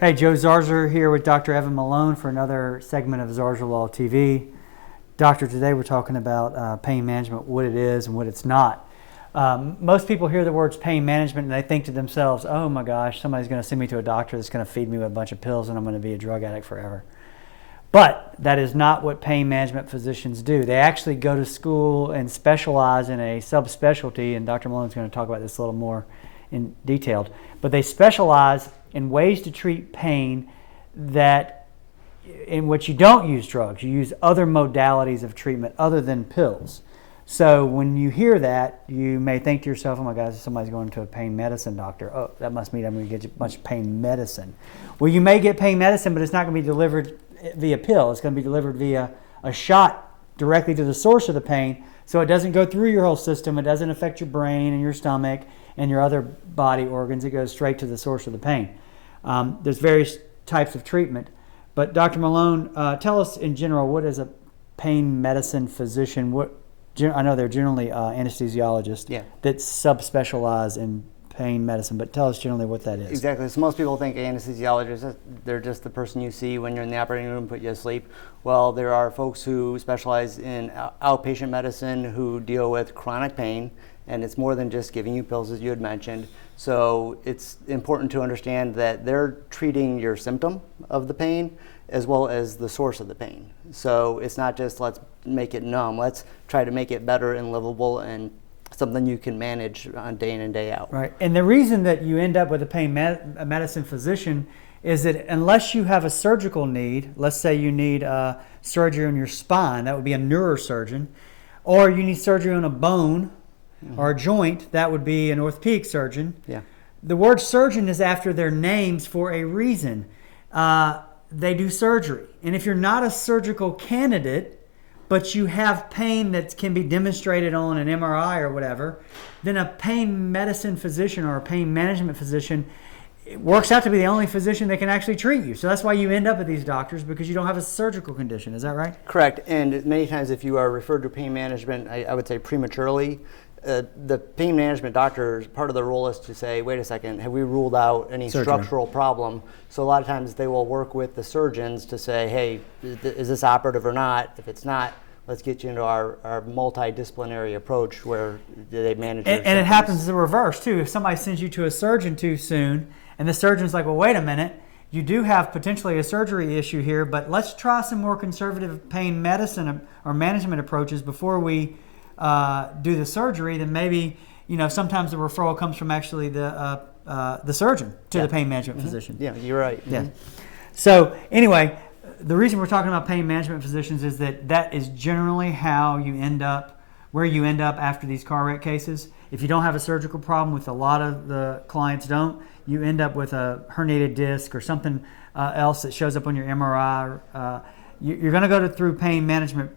Hey, Joe Zarzaur here with Dr. Evan Malone for another segment of Zarzaur Law TV. Doctor, today we're talking about pain management, what it is and what it's not. Most people hear the words pain management and they think to themselves, oh my gosh, somebody's going to send me to a doctor that's going to feed me with a bunch of pills and I'm going to be a drug addict forever. But that is not what pain management physicians do. They actually go to school and specialize in a subspecialty, and Dr. Malone's going to talk about this a little more in detail. But they specialize in ways to treat pain that in which you don't use drugs. You use other modalities of treatment other than pills. So when you hear that, you may think to yourself, oh my God, somebody's going to a pain medicine doctor. Oh, that must mean I'm going to get a bunch of pain medicine. Well, you may get pain medicine, but it's not going to be delivered via pill. It's going to be delivered via a shot directly to the source of the pain, so it doesn't go through your whole system. It doesn't affect your brain and your stomach and your other body organs. It goes straight to the source of the pain. There's various types of treatment. But Dr. Malone, tell us in general, what is a pain medicine physician? I know they're generally anesthesiologists that subspecialize in pain medicine, but tell us generally what that is. Exactly. So most people think anesthesiologists, they're just the person you see when you're in the operating room, put you to sleep. Well, there are folks who specialize in outpatient medicine who deal with chronic pain, and it's more than just giving you pills, as you had mentioned. So it's important to understand that they're treating your symptom of the pain as well as the source of the pain. So it's not just let's make it numb, let's try to make it better and livable and something you can manage on day in and day out. Right, and the reason that you end up with a pain medicine physician is that unless you have a surgical need, let's say you need surgery on your spine, that would be a neurosurgeon, or you need surgery on a bone or a joint, that would be an orthopedic surgeon. Yeah. The word surgeon is after their names for a reason. They do surgery, and if you're not a surgical candidate, but you have pain that can be demonstrated on an MRI or whatever, then a pain medicine physician or a pain management physician works out to be the only physician that can actually treat you. So that's why you end up at these doctors, because you don't have a surgical condition. Is that right? Correct. And many times if you are referred to pain management, I would say prematurely, the pain management doctor, part of their role is to say, wait a second, have we ruled out any structural problem? So a lot of times they will work with the surgeons to say, hey, is this operative or not? If it's not, let's get you into our multidisciplinary approach where they manage your and it happens the reverse too. If somebody sends you to a surgeon too soon and the surgeon's like, well, wait a minute, you do have potentially a surgery issue here, but let's try some more conservative pain medicine or management approaches before we do the surgery, then maybe, sometimes the referral comes from actually the surgeon to the pain management physician. Yeah, you're right. Yeah. So anyway, the reason we're talking about pain management physicians is that is generally how you end up, where you end up after these car wreck cases. If you don't have a surgical problem, with a lot of the clients don't, you end up with a herniated disc or something else that shows up on your MRI. You're going to go through pain management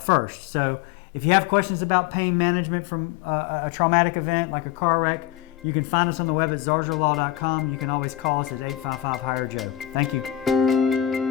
first. So if you have questions about pain management from a traumatic event like a car wreck, you can find us on the web at zarzaurlaw.com. You can always call us at 855-HIRE-JOE. Thank you.